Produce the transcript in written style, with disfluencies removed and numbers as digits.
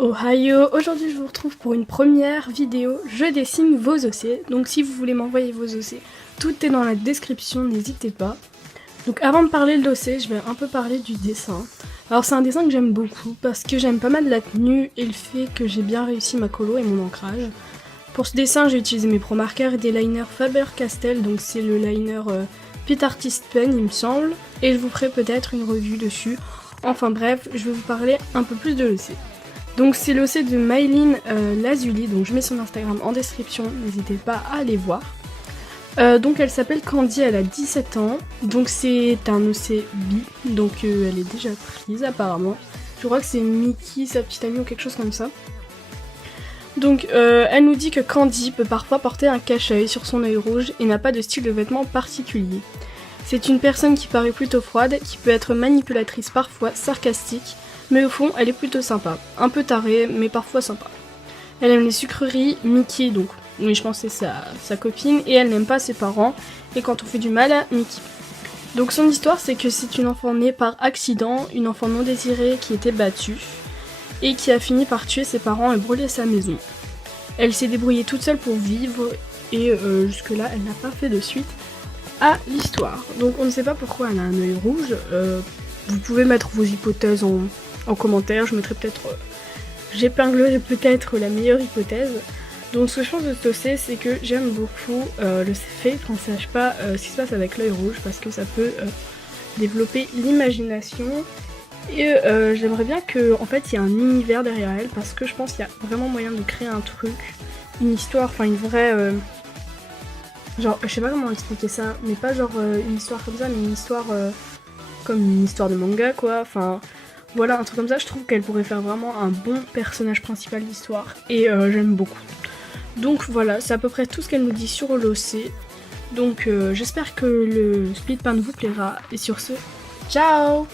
Ohio, aujourd'hui je vous retrouve pour une première vidéo Je dessine vos dossiers. Donc si vous voulez m'envoyer vos dossiers, tout est dans la description, n'hésitez pas. Donc avant de parler le dossier, je vais un peu parler du dessin. Alors c'est un dessin que j'aime beaucoup parce que j'aime pas mal la tenue et le fait que j'ai bien réussi ma colo et mon ancrage. Pour ce dessin, j'ai utilisé mes Pro Markers et des liners Faber-Castell, donc c'est le liner Pit Artist Pen il me semble, et je vous ferai peut-être une revue dessus. Enfin bref, je vais vous parler un peu plus de l'OC. Donc c'est l'OC de Maïline Lazuli, donc je mets son Instagram en description, n'hésitez pas à aller voir. Donc elle s'appelle Candy, elle a 17 ans, donc c'est un OC bi, donc elle est déjà prise apparemment. Je crois que c'est Mickey, sa petite amie ou quelque chose comme ça. Donc elle nous dit que Candy peut parfois porter un cache-œil sur son œil rouge et n'a pas de style de vêtements particulier. C'est une personne qui paraît plutôt froide, qui peut être manipulatrice parfois, sarcastique, mais au fond elle est plutôt sympa. Un peu tarée, mais parfois sympa. Elle aime les sucreries, Mickey donc, oui je pense que c'est sa copine, et elle n'aime pas ses parents, et quand on fait du mal à Mickey. Donc son histoire c'est que c'est une enfant née par accident, une enfant non désirée qui était battue, et qui a fini par tuer ses parents et brûler sa maison. Elle s'est débrouillée toute seule pour vivre et jusque-là elle n'a pas fait de suite à l'histoire. Donc on ne sait pas pourquoi elle a un œil rouge. Vous pouvez mettre vos hypothèses en commentaire, je mettrai peut-être... j'épinglerai peut-être la meilleure hypothèse. Donc ce que je pense de ce dossier c'est que j'aime beaucoup le fait qu'on ne sache pas ce qui se passe avec l'œil rouge parce que ça peut développer l'imagination. Et j'aimerais bien que en fait il y ait un univers derrière elle parce que je pense qu'il y a vraiment moyen de créer un truc, une histoire, enfin une vraie genre je sais pas comment expliquer ça, mais pas genre une histoire comme ça, mais une histoire comme une histoire de manga quoi, enfin voilà un truc comme ça. Je trouve qu'elle pourrait faire vraiment un bon personnage principal d'histoire et j'aime beaucoup. Donc voilà, c'est à peu près tout ce qu'elle nous dit sur l'OC. Donc j'espère que le split pan vous plaira et sur ce, ciao.